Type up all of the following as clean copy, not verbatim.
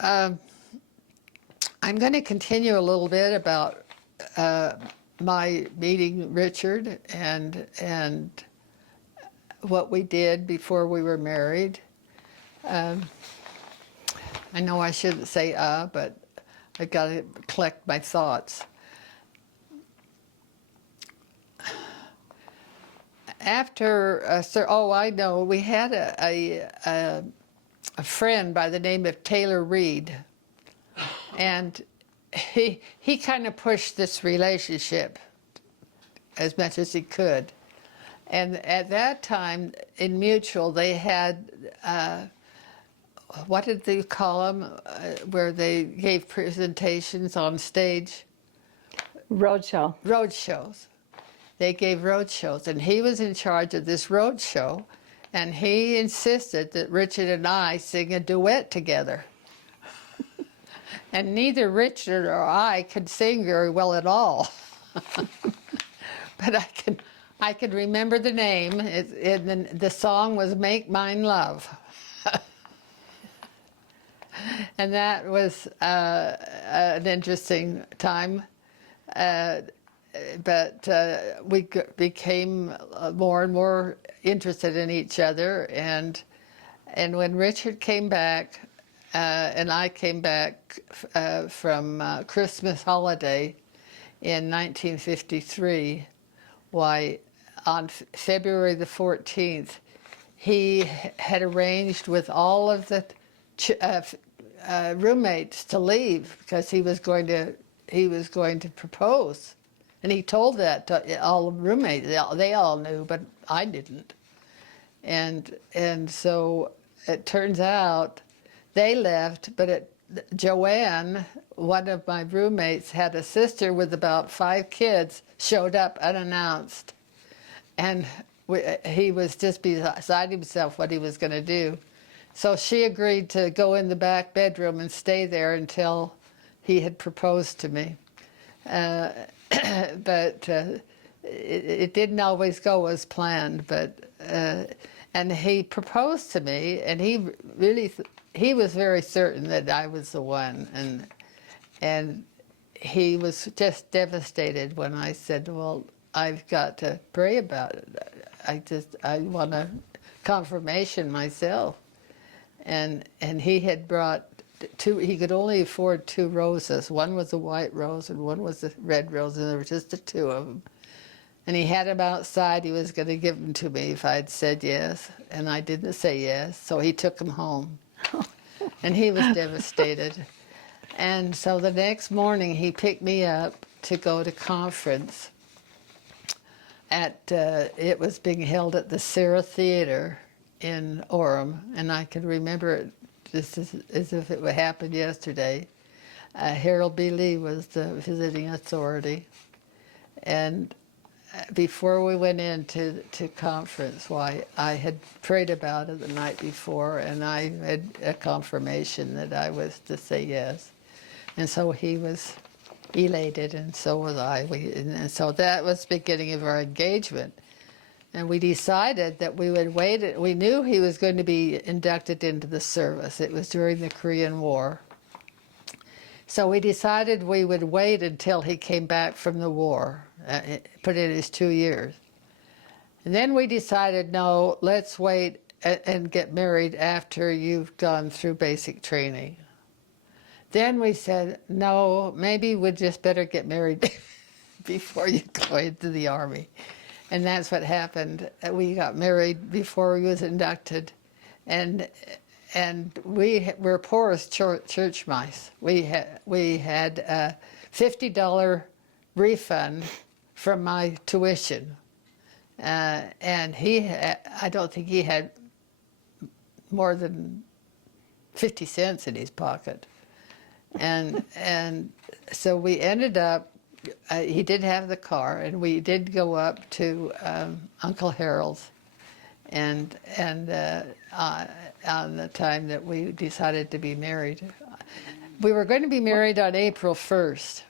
I'm going to continue a little bit about my meeting Richard and what we did before we were married. I know I shouldn't say but I got to collect my thoughts. After, I know, we had a friend by the name of Taylor Reed, and he kind of pushed this relationship as much as he could. And at that time, in Mutual, they had, what did they call them, where they gave presentations on stage? Roadshow. Roadshows. They gave road shows, and he was in charge of this road show, and he insisted that Richard and I sing a duet together. And neither Richard or I could sing very well at all. But I can remember the name. The song was "Make Mine Love." And that was an interesting time. But we became more and more interested in each other, and when Richard came back and I came back from Christmas holiday in 1953, why, on February the 14th, he had arranged with all of the roommates to leave because he was going to propose. And he told that to all the roommates. They all knew, but I didn't. And so it turns out they left, but Joanne, one of my roommates, had a sister with about 5 kids, showed up unannounced. And he was just beside himself what he was going to do. So she agreed to go in the back bedroom and stay there until he had proposed to me. But it didn't always go as planned. And he proposed to me, and he was very certain that I was the one, and he was just devastated when I said, "Well, I've got to pray about it. I want a confirmation myself." And he had brought 2, he could only afford 2 roses. One was a white rose and one was a red rose, and there were just the 2 of them. And he had them outside. He was going to give them to me if I'd said yes, and I didn't say yes, so he took them home. And he was devastated. And so the next morning he picked me up to go to conference it was being held at the Sarah Theater in Orem, and I can remember it just as if it would happen yesterday. Harold B. Lee was the visiting authority, and before we went into conference, why, I had prayed about it the night before, and I had a confirmation that I was to say yes. And so he was elated, and so was I. And so that was the beginning of our engagement. And we decided that we would wait. We knew he was going to be inducted into the service. It was during the Korean War. So we decided we would wait until he came back from the war, put in his 2 years. And then we decided, no, let's wait and get married after you've gone through basic training. Then we said, no, maybe we'd just better get married before you go into the Army. And that's what happened. We got married before he was inducted. And we were poor as church mice. We had a $50 refund from my tuition. And I don't think he had more than 50 cents in his pocket. And so we ended up, he did have the car, and we did go up to Uncle Harold's, and on the time that we decided to be married. We were going to be married on April 1st,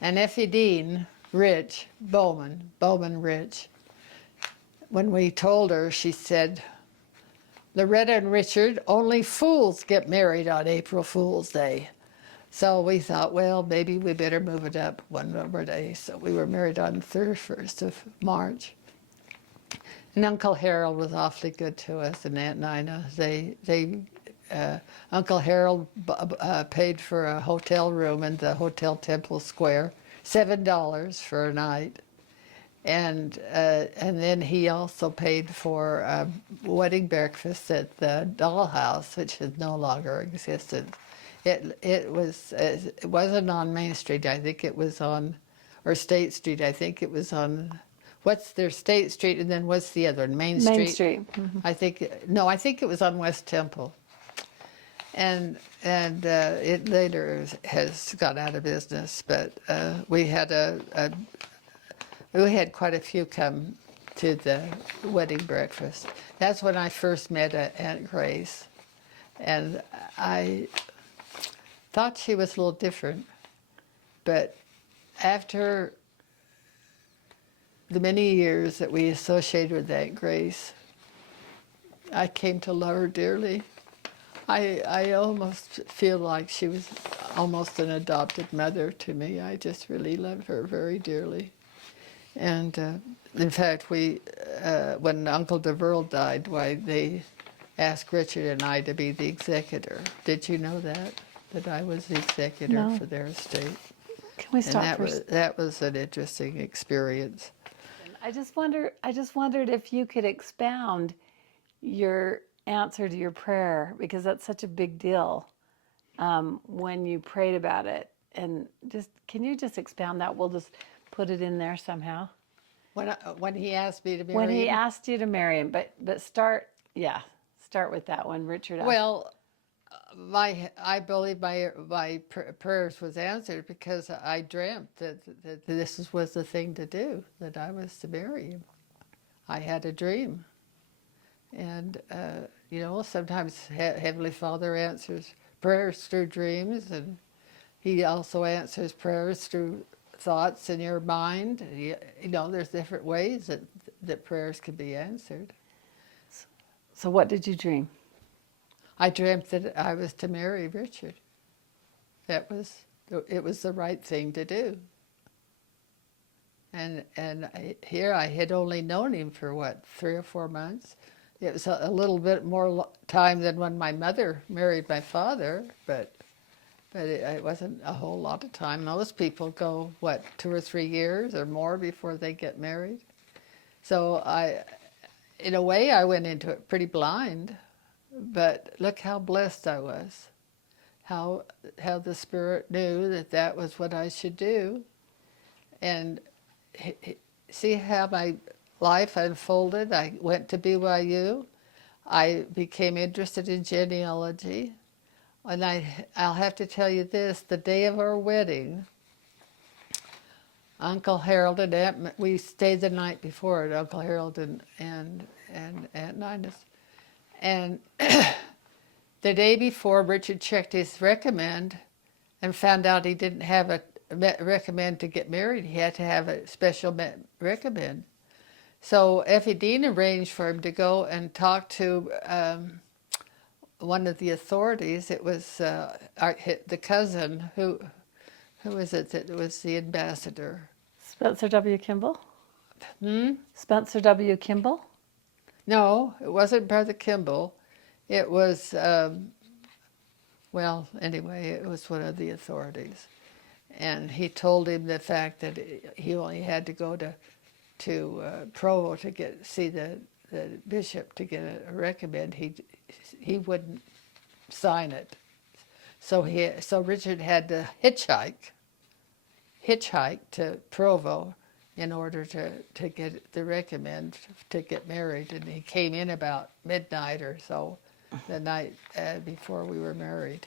and Effie Dean Rich, Bowman Rich, when we told her, she said, Loretta and Richard, only fools get married on April Fool's Day. So we thought, well, maybe we better move it up one more day. So we were married on the 31st of March. And Uncle Harold was awfully good to us, and Aunt Nina. Uncle Harold paid for a hotel room in the Hotel Temple Square, $7 for a night. And then he also paid for a wedding breakfast at the Dollhouse, which is no longer existent. It wasn't on Main Street. I think it was on, or State Street. I think it was on. What's their State Street, and then what's the other one? Main Street. Main Street. I think I think it was on West Temple. And it later has got out of business, but we had we had quite a few come to the wedding breakfast. That's when I first met Aunt Grace, and I thought she was a little different, but after the many years that we associated with Aunt Grace, I came to love her dearly. I almost feel like she was almost an adopted mother to me. I just really loved her very dearly. And in fact, when Uncle DeVerl died, why they asked Richard and I to be the executor. Did you know that? That I was the executor No. for their estate. Can we stop And for that was an interesting experience. I just wondered if you could expound your answer to your prayer, because that's such a big deal when you prayed about it. And can you just expound that? We'll just put it in there somehow. When he asked me to marry When he him? asked you to marry him, but start with that one, Richard. Well, I believe my prayers was answered because I dreamt that this was the thing to do, that I was to marry him. I had a dream. And, sometimes Heavenly Father answers prayers through dreams, and he also answers prayers through thoughts in your mind. There's different ways that prayers can be answered. So what did you dream? I dreamt that I was to marry Richard. It was the right thing to do. And here I had only known him for 3 or 4 months. It was a little bit more time than when my mother married my father, but it wasn't a whole lot of time. Most people go 2 or 3 years or more before they get married. So in a way, I went into it pretty blind. But look how blessed I was, how the Spirit knew that was what I should do. And see how my life unfolded. I went to BYU. I became interested in genealogy. And I'll have to tell you this, the day of our wedding, Uncle Harold and we stayed the night before at Uncle Harold and Aunt Nina's. And the day before, Richard checked his recommend and found out he didn't have a recommend to get married. He had to have a special recommend. So Effie Dean arranged for him to go and talk to one of the authorities. It was the cousin who was it that was the ambassador? Spencer W. Kimball? Hmm? Spencer W. Kimball? No, it wasn't Brother Kimball. It was, anyway, it was one of the authorities. And he told him the fact that he only had to go to Provo to see the bishop to get a recommend. He wouldn't sign it. So Richard had to hitchhike to Provo in order to get the recommend to get married. And he came in about midnight or so the night before we were married.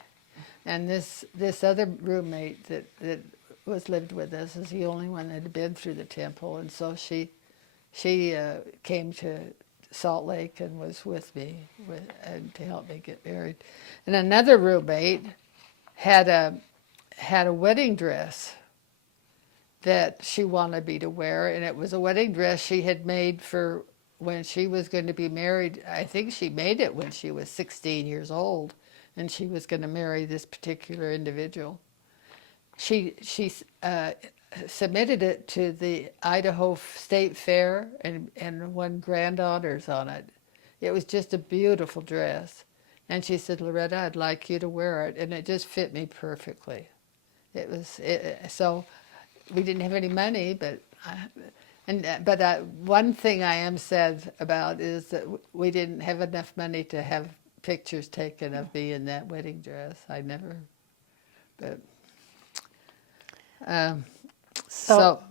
And this other roommate that lived with us is the only one that had been through the temple. And so she came to Salt Lake and was with me and to help me get married. And another roommate had a wedding dress that she wanted me to wear, and it was a wedding dress she had made for when she was going to be married, I think she made it when she was 16 years old, and she was going to marry this particular individual. She submitted it to the Idaho State Fair and won grand honors on it. It was just a beautiful dress. And she said, Loretta, I'd like you to wear it. And it just fit me perfectly. So we didn't have any money, but one thing I am sad about is that we didn't have enough money to have pictures taken of me in that wedding dress. I never, but So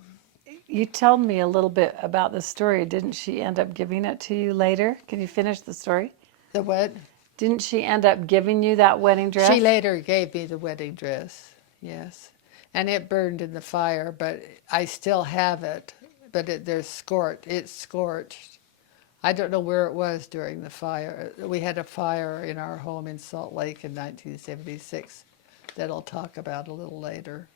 you told me a little bit about the story. Didn't she end up giving it to you later? Can you finish the story? the what? Didn't she end up giving you that wedding dress? She later gave me the wedding dress, yes. And it burned in the fire, but I still have it. But it's scorched. I don't know where it was during the fire. We had a fire in our home in Salt Lake in 1976 that I'll talk about a little later.